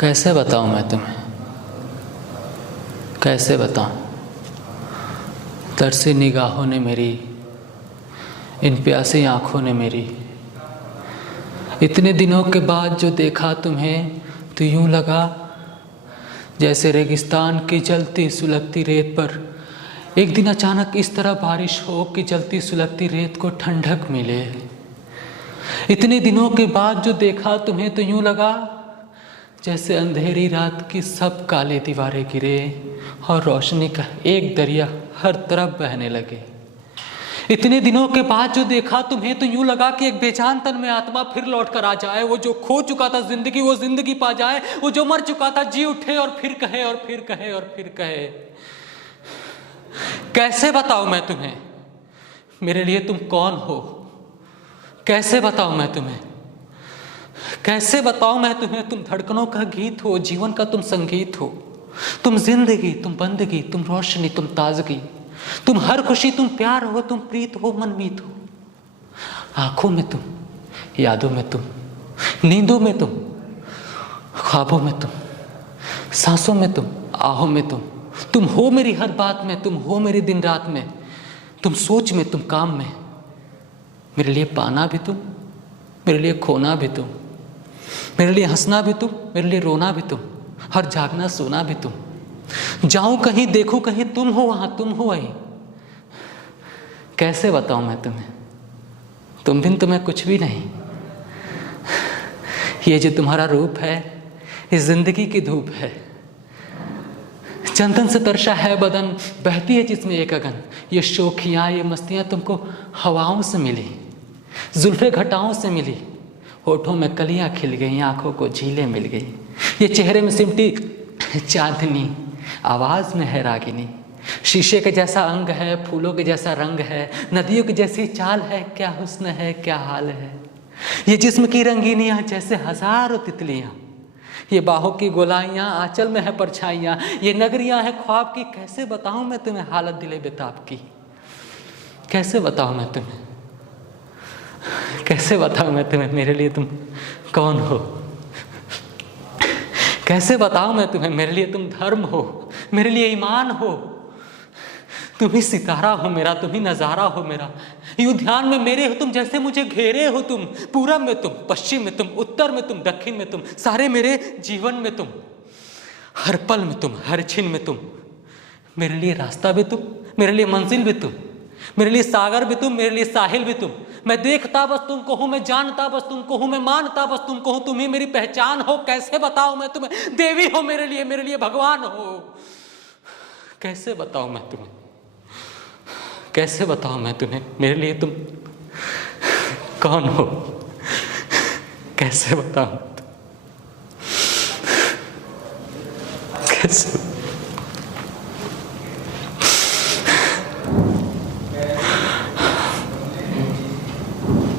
कैसे बताऊं मैं तुम्हें, कैसे बताऊं। तरसी निगाहों ने मेरी, इन प्यासी आँखों ने मेरी, इतने दिनों के बाद जो देखा तुम्हें तो यूं लगा जैसे रेगिस्तान की जलती सुलगती रेत पर एक दिन अचानक इस तरह बारिश हो कि जलती सुलगती रेत को ठंडक मिले। इतने दिनों के बाद जो देखा तुम्हें तो यूं लगा जैसे अंधेरी रात की सब काले दीवारें गिरे और रोशनी का एक दरिया हर तरफ बहने लगे। इतने दिनों के बाद जो देखा तुम्हें तो यूं लगा कि एक बेजान तन में आत्मा फिर लौट कर आ जाए। वो जो खो चुका था जिंदगी वो जिंदगी पा जाए। वो जो मर चुका था जी उठे और फिर कहे और फिर कहे और फिर कहे। कैसे बताऊं मैं तुम्हें मेरे लिए तुम कौन हो। कैसे बताऊं मैं तुम्हें, कैसे बताऊं मैं तुम्हें। तुम धड़कनों का गीत हो, जीवन का तुम संगीत हो। तुम जिंदगी, तुम बंदगी, तुम रोशनी, तुम ताजगी, तुम हर खुशी, तुम प्यार हो, तुम प्रीत हो, मनमीत हो। आंखों में तुम, यादों में तुम, नींदों में तुम, ख्वाबों में तुम, सांसों में तुम, आहों में तुम हो मेरी हर बात में, तुम हो मेरी दिन रात में, तुम सोच में, तुम काम में। मेरे लिए पाना भी तुम, मेरे लिए खोना भी तुम, मेरे लिए हंसना भी तुम, मेरे लिए रोना भी तुम, हर जागना सोना भी तुम। जाऊं कहीं देखूं कहीं तुम हो वहां, तुम हो वहीं। कैसे बताऊं मैं तुम्हें, तुम बिन तुम्हें कुछ भी नहीं। ये जो तुम्हारा रूप है ये जिंदगी की धूप है। चंदन से तरशा है बदन, बहती है जिसमें एक अगन। ये शोखियां ये मस्तियां तुमको हवाओं से मिली, जुल्फे घटाओं से मिली। होठों में कलियां खिल गई, आंखों को झीलें मिल गई। ये चेहरे में सिमटी चांदनी, आवाज में है रागिनी। शीशे के जैसा अंग है, फूलों के जैसा रंग है, नदियों की जैसी चाल है। क्या हुस्न है, क्या हाल है। ये जिस्म की रंगीनियां जैसे हजारों तितलियां। ये बाहों की गोलाइयां, आंचल में है परछाइयां। ये नगरियां हैं ख्वाब की। कैसे बताऊं मैं तुम्हें हालत दिले बेताब की। कैसे बताऊं मैं तुम्हें, कैसे बताऊं मैं तुम्हें मेरे लिए तुम कौन हो। कैसे बताऊं मैं तुम्हें मेरे लिए तुम धर्म हो, मेरे लिए ईमान हो। तुम ही सितारा हो मेरा, तुम ही नजारा हो मेरा। यूं ध्यान में मेरे हो तुम, जैसे मुझे घेरे हो तुम। पूरब में तुम, पश्चिम में तुम, उत्तर में तुम, दक्षिण में तुम, सारे मेरे जीवन में तुम। हर पल में तुम, हर क्षण में तुम। मेरे लिए रास्ता भी तुम, मेरे लिए मंजिल भी तुम, मेरे लिए सागर भी तुम, मेरे लिए साहिल भी तुम। मैं देखता बस तुमको हूं, मैं जानता बस तुमको हूं, मैं मानता बस तुमको हूं। तुम ही मेरी पहचान हो। कैसे बताऊं मैं तुम्हें, देवी हो मेरे लिए भगवान हो। कैसे बताऊं मैं तुम्हें, कैसे बताऊं मैं तुम्हें मेरे लिए तुम कौन हो। कैसे बताऊं, कैसे